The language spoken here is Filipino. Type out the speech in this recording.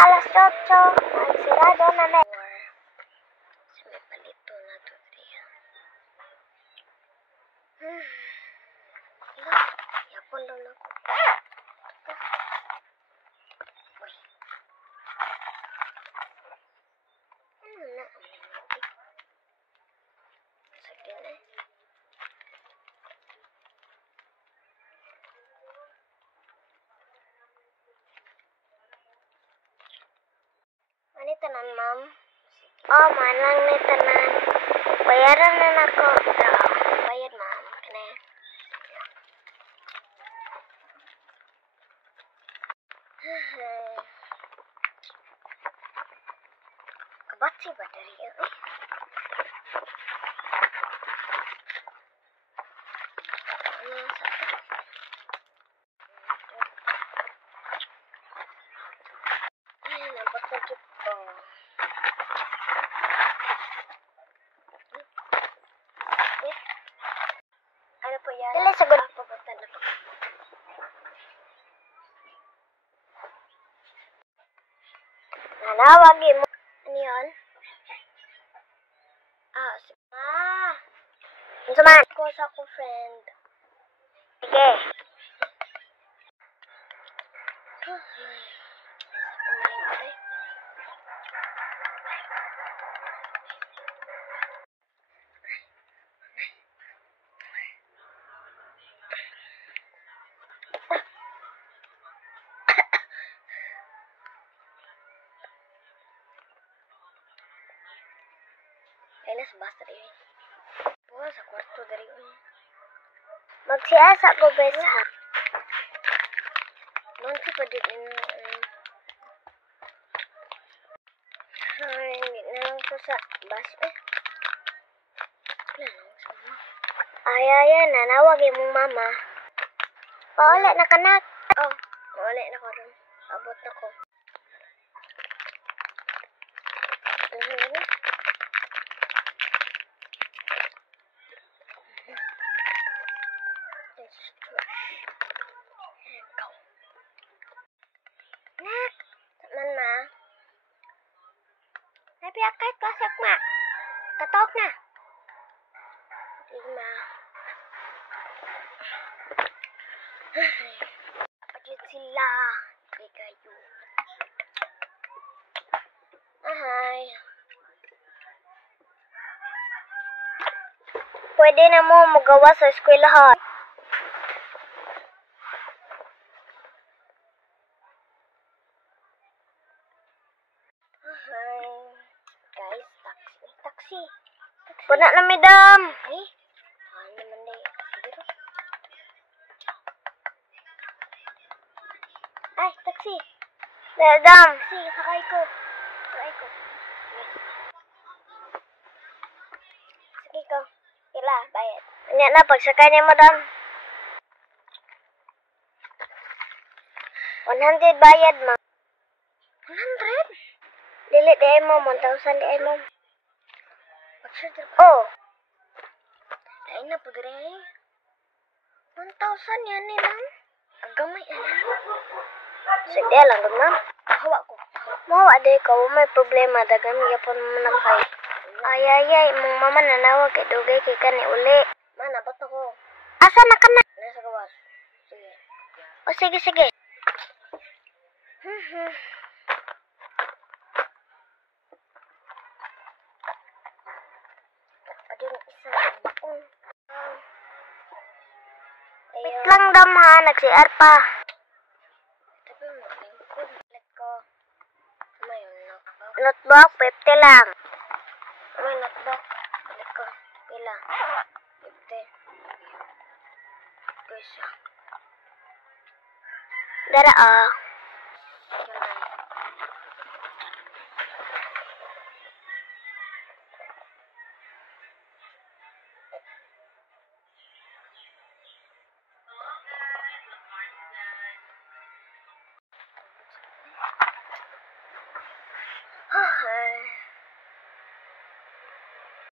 alas 8. Nagsirado na na. So, may palito na to diya. Yapon daw na ko. Uy. Ano na? Sige na. Ano tanan, ma'am? Oh, manang ni tanan. Bayaran na nako. Bayad, ma'am. Kani. Kabatsi ba dari eh? Nampak sakit po. Ano po yan? Dali, sagot. Papunta na po. Nanawagin mo. Ano yun? Sige. Ano saman? Ko sa ko, friend. Sige. Kailas basta rin. Po, sa kwarto dari ko. Magsiasa ko, bes, ha? Nonsi pa din ay, hindi na lang ko sa bus, Ay, nanawag yung mama. Paulit na kanak. Oh, paulit na ko rin. Abot na ko. Nak, teman ma. Tapi akay pasok ma. Katok na. Lima. Pagod sila. Kay kayo. Ahay. Pwede na mo magawa sa eskwelahan. Guys, taxi. Puna na, madam. Ay, ano naman na Ay, taxi. Madam. Sige, sakay ko. Sige ko. Kila, bayad. Kanya na, pagsakay niya, madam. 100 bayad, ma. 100? Dili, di mo. 1,000 di mo. Oh. Dahil na po dire. 1,000 yan ni, ma'am. Kagamay, sige lang, ma'am. Hawa ko. Mahawa di ka. May problema. Dagan yapon mo na kay. Ay, mong mama nanawag kay dugay kay kani uli. Ma, nabot ako. Asa na ka na? Nasa gawas. Sige. O, sige. Wait lang, dam, ha. Nag-CR pa. Notebook, 50 lang. May notebook. Balik ko. Pila. 50. Pesa. Dara,